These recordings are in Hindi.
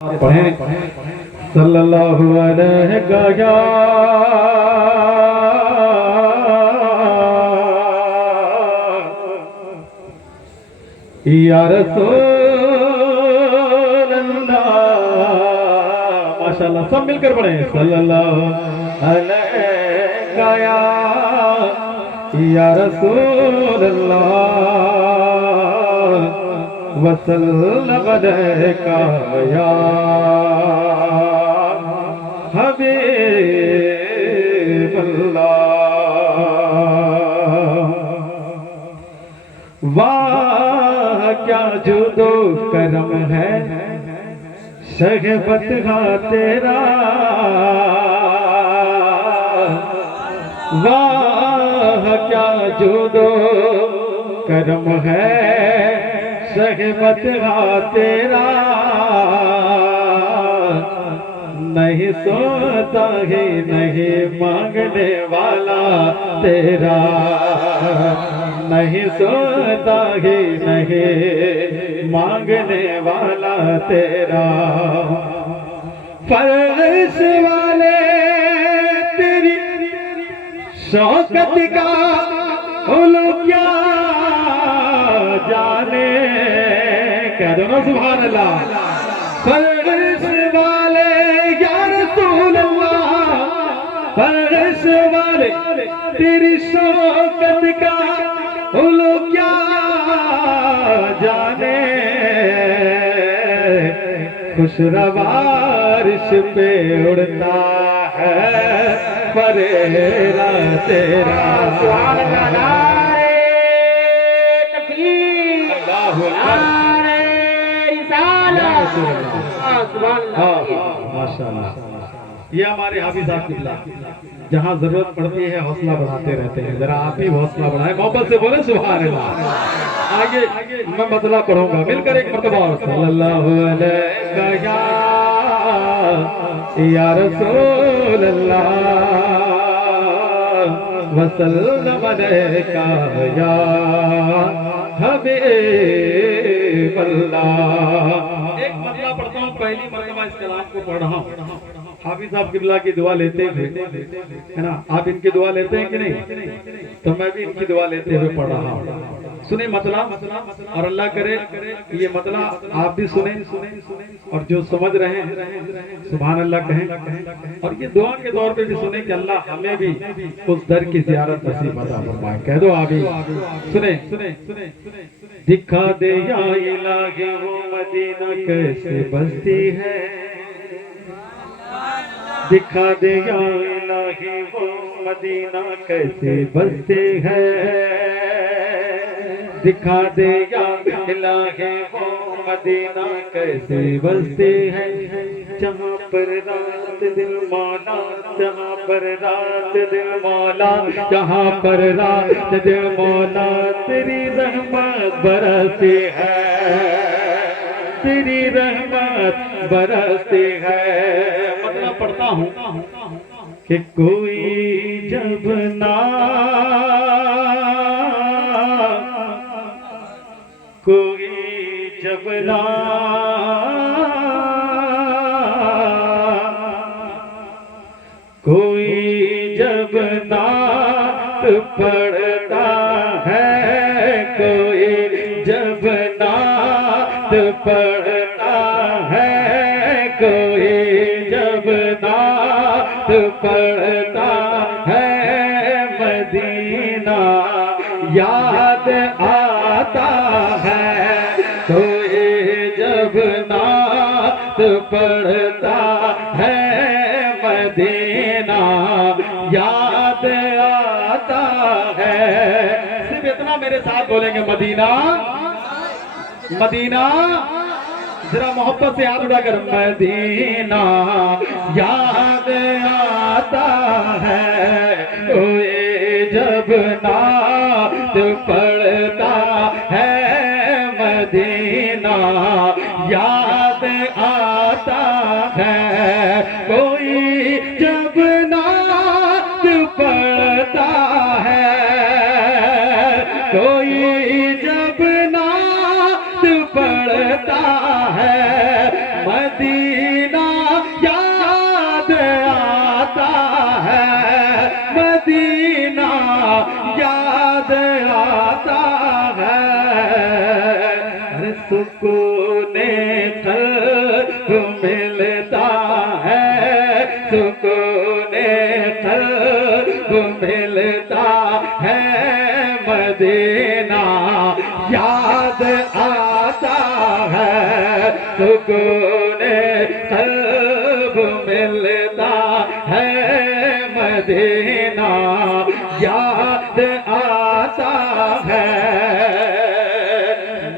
पढ़ें सल्लल्लाहु अलैहि गया या रसूल अल्लाह। माशाल्लाह, सब मिलकर पढ़ें सल्लल्लाहु अलैहि गया या रसूल अल्लाह वसल्लम अलैका या हबीब अल्लाह। वाह क्या जुदो करम है शहबत तेरा, वाह क्या जुदो करम है शहबत तेरा। नहीं सोता ही नहीं मांगने वाला तेरा, नहीं सोता ही नहीं मांगने वाला तेरा। फर्श वाले तेरी शौकत का उलू क्या जाने, कह दो ना सुभान अल्लाह। फर्श वाले या रसूल अल्लाह, फर्श वाले तेरी शौकत का उलू क्या जाने। खुशरवारिश पे उड़ता है फरेरा तेरा। माशाअल्लाह, ये हमारे हाफिज साहब किबला जहाँ जरूरत पड़ती है हौसला बढ़ाते रहते हैं। जरा आप ही हौसला बढ़ाएं, मोहब्बत से बोले सुभान अल्लाह। आगे मैं मतलब पढ़ूंगा, मिलकर एक मरतबा सल्लल्लाहु अलैहि या रसूल अल्लाह वसल्लम अलैका या हबीब अल्लाह। एक मतलब पढ़ता हूँ, पहली मरतबा इस कलाम को पढ़ रहा हूँ। हाफिज साहब किबला की दुआ लेते हुए, है ना, आप इनकी दुआ लेते हैं कि नहीं? तो मैं भी इनकी दुआ लेते हुए पढ़ रहा हूँ। सुने मतलब, और अल्लाह करे ये मतलब आप भी सुने और जो समझ रहे हैं सुभान अल्लाह कहें, और ये दुआ के तौर पे भी सुने कि अल्लाह हमें भी उस दर की ज़ियारत नसीब अता फरमाए। कह दो आप भी सुने। दिखा दे या इलाही वो मदीना कैसे बसती है, दिखा दे या इलाही वो मदीना कैसे बसती है, दिखा दे या इलाही वो मदीना कैसे बसती है। जहाँ पर रात दिल मौला, जहाँ पर रात दिल मौला, जहाँ पर रात दिल मौला तेरी रहमत बरसती है, तेरी रहमत बरसती है। मतलब पढ़ता हूँ कि कोई जब ना, कोई जब ना, कोई जब नात पढ़ता है, कोई जब नात पढ़ता है, कोई जब नात पढ़ता है, मदीना याद आता है। कोई जब नात पढ़ता है मदीना याद आता है। सिर्फ इतना मेरे साथ बोलेंगे, मदीना मदीना, जरा मोहब्बत से याद उठाकर, मदीना याद आता है। कोई जब नात पढ़ता है मदीना याद आता है। कोई जब नात पढ़ता है, कोई जब नात पढ़ता है मदीना मिलता है, सुकून कल्ब मिलता है, मदीना याद आता है, सुकून कल्ब मिलता है, मदीना याद आता है।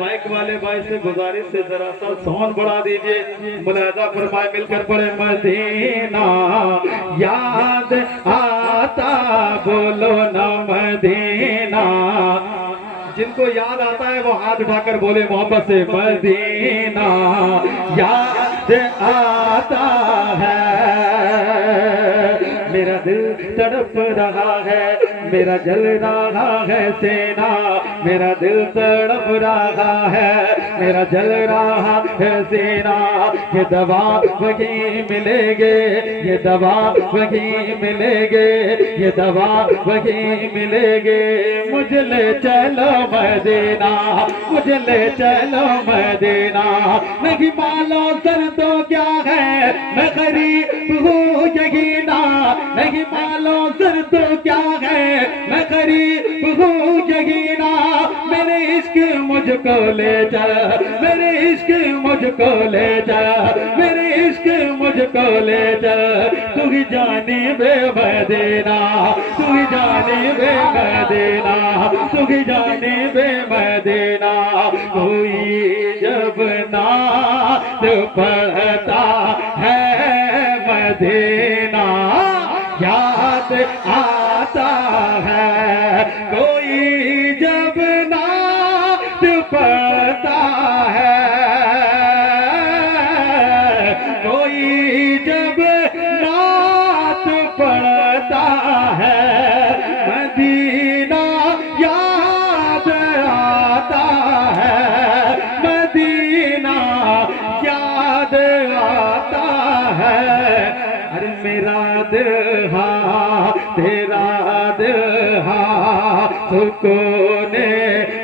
माइक वाले भाई से गुजारिश से जरा सा साउंड बढ़ा दीजिए, मुलाजा फरमाए मिलकर पढ़े, मदीना याद आता, बोलो ना मदीना। जिनको याद आता है वो हाथ उठाकर बोले मोहब्बत से, मदीना याद आता है। मेरा दिल तड़प रहा है, मेरा जल रहा है सीना, मेरा दिल तड़प रहा है, मेरा जल रहा है सीना। ये दवा वही मिलेगे, ये दवा वही मिलेगे, ये दवा वही मिलेगे। मुझे ले चलो मदीना, मुझे ले चलो मदीना। नहीं मालो सर तो क्या है, मैं गरीब हूँ यही ना। नहीं मालो सर तो क्या है, मैं गरीब हूँ यही ना। मेरे इश्क मुझको ले जा, मेरे इश्क मुझको ले जा, मेरे इश्क मुझको ले जा। तू ही जाने बे मदीना, तू ही जाने बे मदीना, तू ही जाने बे मदीना। कोई जब नात पढ़ता है, मदीना याद आता है। कोई जब नात पढ़ता है, कोई जब नात पढ़ता है, मदीना याद आता है, मदीना याद आता है। अरे मेरा दिल हाँ, तेरा दिल हाँ, सुकून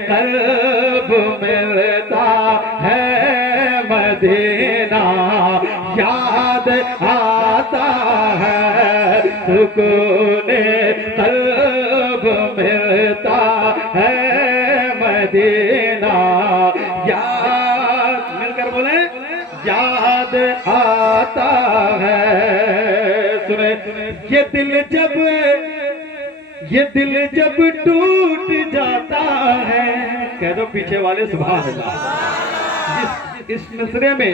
कल्ब मिलता है, मदीना याद आता है, सुकून कल्ब मिलता है, मदीना याद, मिलकर बोले, याद आता है। सुने, ये दिल जब टूट जाता है, कह दो पीछे वाले सुभान अल्लाह। इस मिसरे में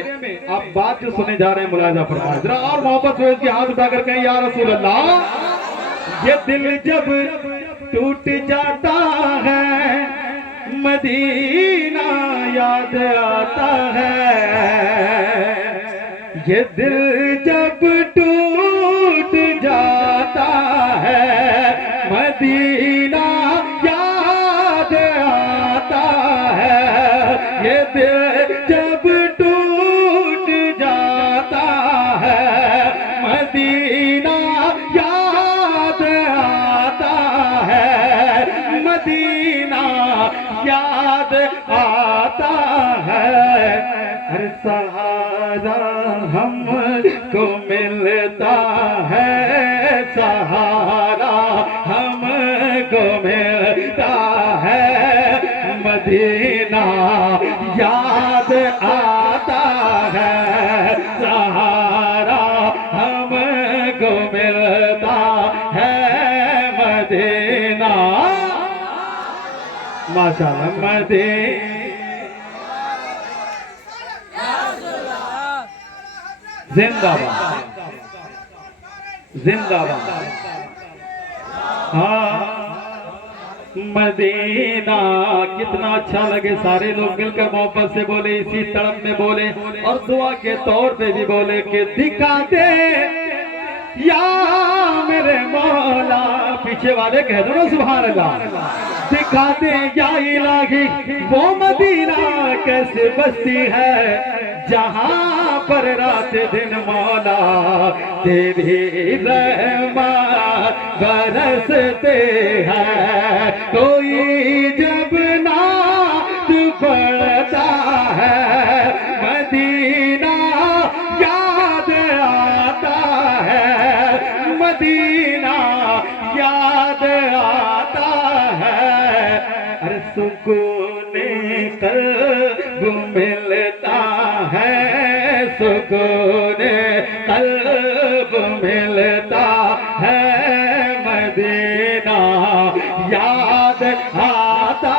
आप बात जो सुने जा रहे हैं, मुलाजा फरमाए जरा और मोहब्बत से इसके हाथ उठाकर कहें, या रसूल अल्लाह। ये दिल जब टूट जाता है, मदीना याद आता है। ये दिल जब टूट जाता है, मदीना याद आता है। ये दिल जब टूट जाता है, मदीना याद आता है, मदीना याद आता है। हर सहारा हमको मिलता है, सहारा हमको मिलता है, मदीना याद आता है, सहारा हमको मिलता है, मदीना। माशाअल्लाह, मदीना जिंदाबाद, जिंदाबाद। हाँ, मदीना कितना अच्छा लगे। सारे लोग मिलकर मोहब्बत से बोले, इसी तड़प में बोले और दुआ के तौर पे भी बोले कि दिखा दे या मेरे मौला। पीछे वाले कह दो ना सुभान अल्लाह। दिखा दे या इलाही वो मदीना कैसे बसती है, जहां पर रात दिन मौला तेरी रहमत बरसते हैं। कोई जब नात पढ़ता है, मदीना सुकून कल्ब मिलता है मदीना, याद आता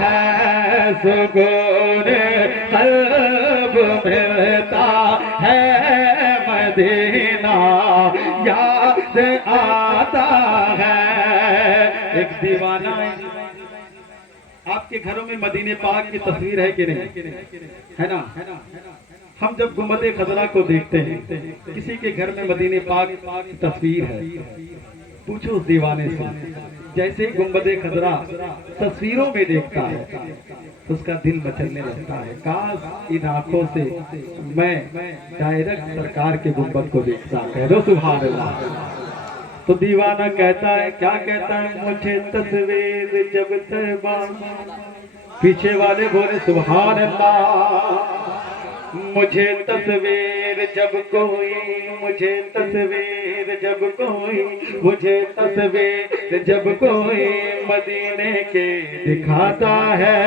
है सुकून कल्ब मिलता है मदीना, याद आता है। एक दीवाना है, आपके घरों में मदीने पाक की तस्वीर है कि नहीं, है ना? हम जब गुंबदे खजरा को देखते हैं, किसी के घर में मदीने पाक की तस्वीर है, पूछो उस दीवाने से, जैसे गुंबदे खजरा तस्वीरों में देखता है तो उसका दिल मचलने लगता है, काश इन आंखों से मैं डायरेक्ट सरकार के गुंबद को देखता। कह दो सुभान अल्लाह। तो दीवाना कहता है, क्या कहता है, मुझे तस्वीर जब तैबा, पीछे वाले बोले सुभान अल्लाह। मुझे तस्वीर जब कोई, मुझे तस्वीर जब कोई, मुझे तस्वीर जब कोई मदीने के दिखाता है,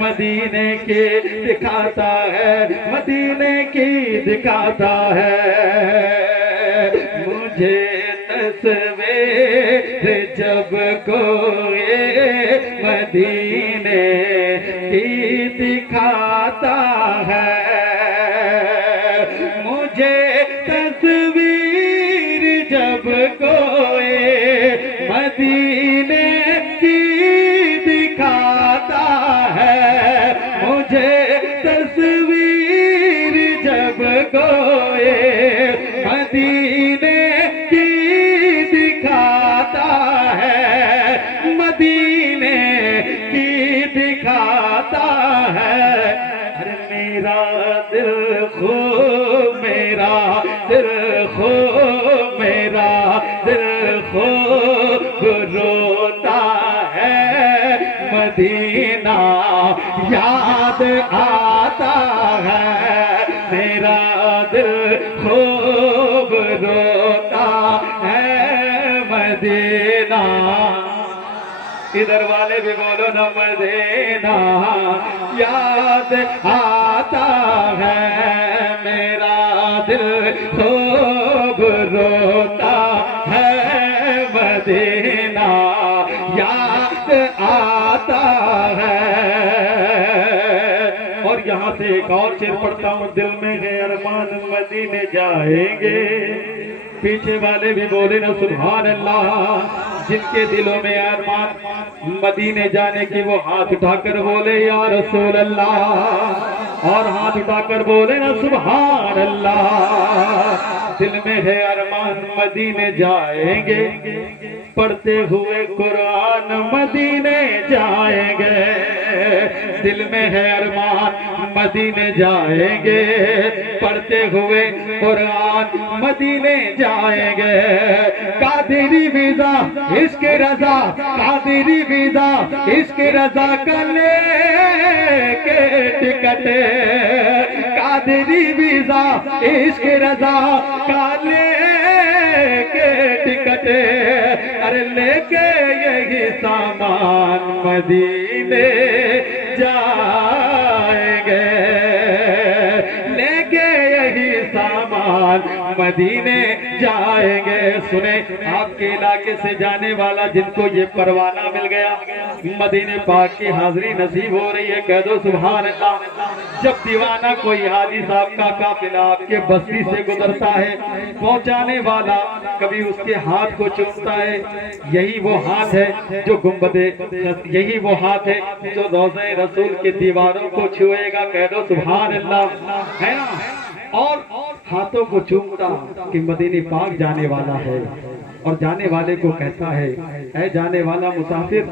मदीने के दिखाता है, मदीने की दिखाता है। मुझे तस्वीर जब कोई मदीने की दिखाता है, मुझे तस्वीर जब कोई मदीने की दिखाता है, मुझे तस्वीर जब कोई मदीने की दिखाता है, मदीने की दिखाता है। अरे मेरा दिल खो, मेरा दिल खो, मेरा दिल खो रोता है, मदीना याद आता है, मेरा दिल खूब रोता है मदीना। इधर वाले भी बोलो न मदीना याद आता है, मेरा दिल खूब रोता है, मदीना याद आता है। और यहाँ से एक और शेर पढ़ता हूँ, दिल में है अरमान मदीने जाएंगे, पीछे वाले भी बोले ना सुभान अल्लाह। जिनके दिलों में अरमान मदीने जाने की वो हाथ उठाकर बोले या रसूल अल्लाह, और हाथ उठाकर बोले ना सुभान अल्लाह। दिल में है अरमान मदीने जाएंगे, पढ़ते हुए कुरान मदीने जाएंगे, दिल में है अरमान मदीने जाएंगे, पढ़ते हुए कुरान मदीने जाएंगे। कादिरी वीजा इश्क रजा, कादिरी वीजा इश्क रजा का लेके टिकट, कादिरी वीजा इश्क रजा का लेके टिकट, अरे लेके यही सामान मदीने जाएंगे, लेके यही सामान मदीने जाएंगे। सुने, आपके इलाके से जाने वाला जिनको ये परवाना मिल गया, मदीने पाक की हाजिरी नसीब हो रही है, कह दो सुभान अल्लाह। जब दीवाना कोई हाजी साहब का काफिला आपके बस्ती से गुजरता है, पहुंचाने वाला कभी उसके हाथ को चूमता है, यही वो हाथ है जो गुंबदे, यही वो हाथ है जो रोज़े रसूल के दीवारों को छुएगा, कह दो सुभान अल्लाह, है ना। और हाथों को चूमता कि मदीने पाक जाने वाला है, और जाने वाले को कहता है, ऐ जाने वाला मुसाफिर,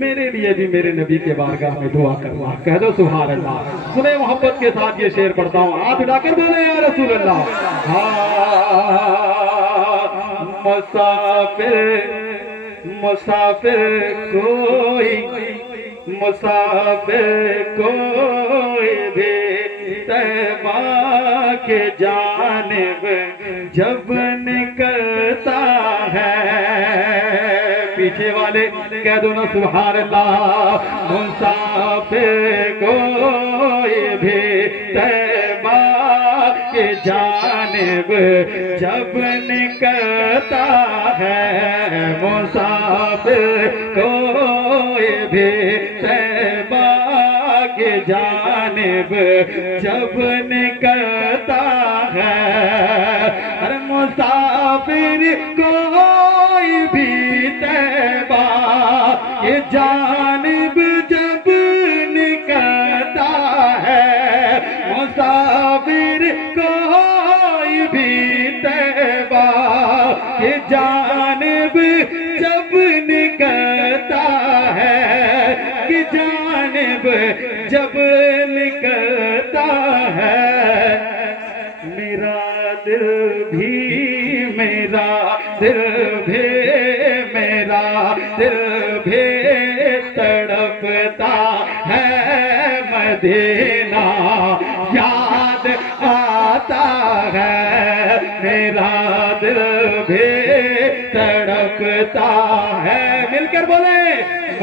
मेरे लिए भी मेरे नबी के बारगाह में दुआ करवा, कह दो सुभान अल्लाह। सुने, मोहब्बत के साथ ये शेर पढ़ता हूँ, हाथ उठाकर बोले या रसूल अल्लाह। मुसाफिर मुसाफिर कोई, मुसाफिर कोई भी तैबा के जानिब जब निकलता है, पीछे वाले कह दो ना सुभान अल्लाह। मुसाफिर कोई भी तैबा के जानिब जब निकलता है मुसाफिर कोई भी तैबा के जानिब जब निकलता है। अरे मुसाफिर कोई भी तैबा के जानिब जब निकलता है, मुसाफिर कोई भी तैबा के जानिब जब निकलता है, कि जानिब जब निकलता है, मेरा दिल भी मेरा दिल भी मेरा दिल भी तड़पता है मदीना याद आता है। मेरा दिल भी तड़पता है, मिलकर बोले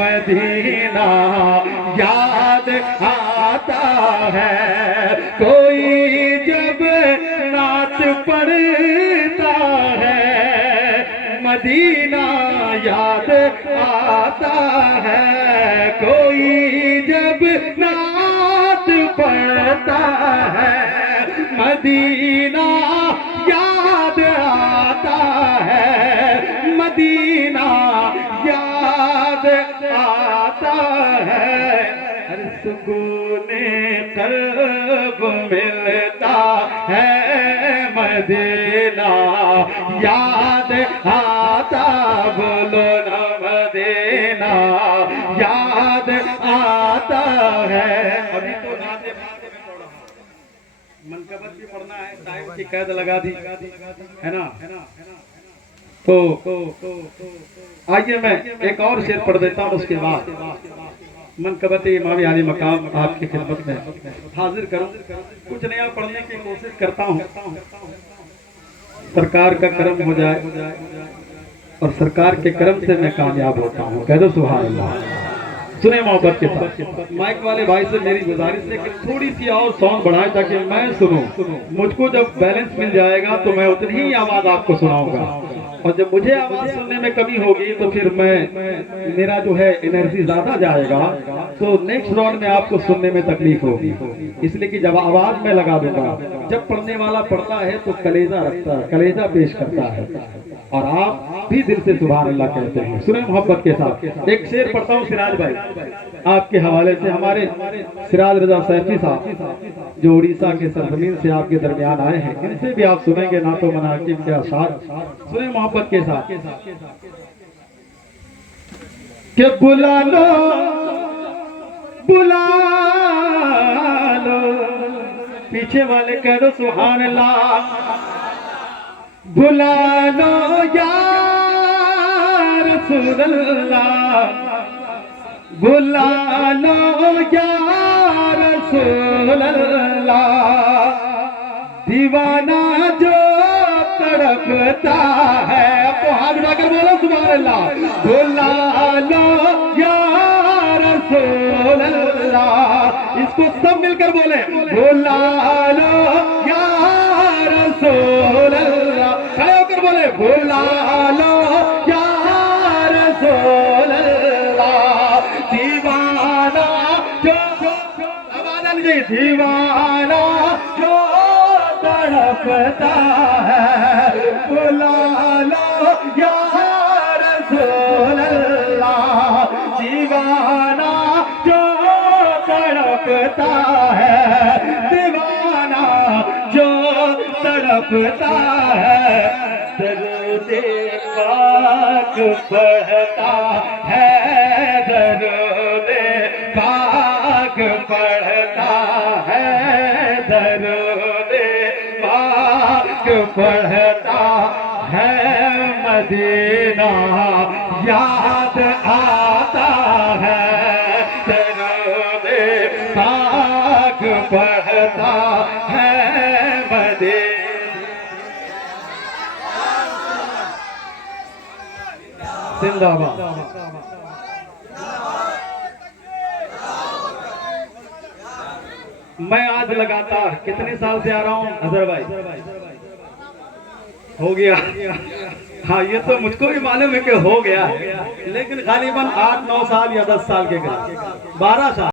मदीना याद आता है। कोई जब नात पढ़ता है मदीना याद आता है। कोई जब नात पढ़ता है मदीना याद आता है, मदीना याद आता है। हर सुकूने कल्ब मिलता है मदीना याद आता, बोलो न मदीना याद आता है। अभी तो नाते मनकबत भी पढ़ना है, टाइम की कैद लगा दी है ना। तो आइए मैं एक और शेर पढ़ देता हूँ, उसके बाद मनकबत इमाम आली मकाम आपकी खिदमत में हाजिर करूं। कुछ नया पढ़ने की कोशिश करता हूं, सरकार का करम हो जाए और सरकार के करम से मैं कामयाब होता हूं। कह दो सुभान अल्लाह। सुने मोहब्बत के साथ माइक वाले भाई से मेरी गुजारिश है कि थोड़ी सी और साउंड बढ़ाएं ताकि मैं सुनूं। मुझको जब बैलेंस मिल जाएगा तो मैं उतनी ही आवाज आपको सुनाऊंगा, और जब मुझे आवाज सुनने में कमी होगी तो फिर मेरा जो है एनर्जी ज्यादा जाएगा, तो नेक्स्ट राउंड में आपको सुनने में तकलीफ होगी। इसलिए कि जब आवाज में लगा दूंगा, जब पढ़ने वाला पढ़ता है तो कलेजा रखता है, कलेजा पेश करता है, और आप भी दिल से सुभान अल्लाह कहते हैं। सुने मोहब्बत के साथ एक शेर पढ़ता हूँ सिराज भाई आपके हवाले से। हमारे सिराज रजा सैफी साहब जो उड़ीसा के सरजमीन से आपके दरमियान आए हैं, इनसे भी आप सुनेंगे ना तो मनाकिब के आसार। सुने मोहब्बत के साथ कि बुला लो बुला लो, पीछे वाले कह दो सुभान अल्लाह। बुला लो या रसूल अल्लाह, बुला लो या रसूल अल्लाह। दीवाना जो तड़पता है, तो हाथ उठाकर बोलो सुभान अल्लाह। बुला लो या रसूल अल्लाह, इसको सब मिलकर बोले बुला लो या रसूल अल्लाह। खड़े होकर बोले बुला लो या रसूल अल्लाह। दीवाना जो आवाज आनी चाहिए, दीवाना जो तड़पता है, बुला लो या रसूल अल्लाह। दीवाना जो तड़पता है, दीवाना जो तड़पता है, दरूदे पाक पढ़ता है, दरूदे पाक पढ़ता है, दरूदे पाक पढ़ता है। मदीना याद आता है, दरूदे पाक पढ़ता है। मदीना जिंदाबाद। मैं आज लगातार कितने साल से आ रहा हूँ अजहर भाई? हो गया। हाँ, ये तो मुझको भी मालूम है कि हो गया, लेकिन गालिबन 8-9 साल या 10 साल के करीब, 12 साल।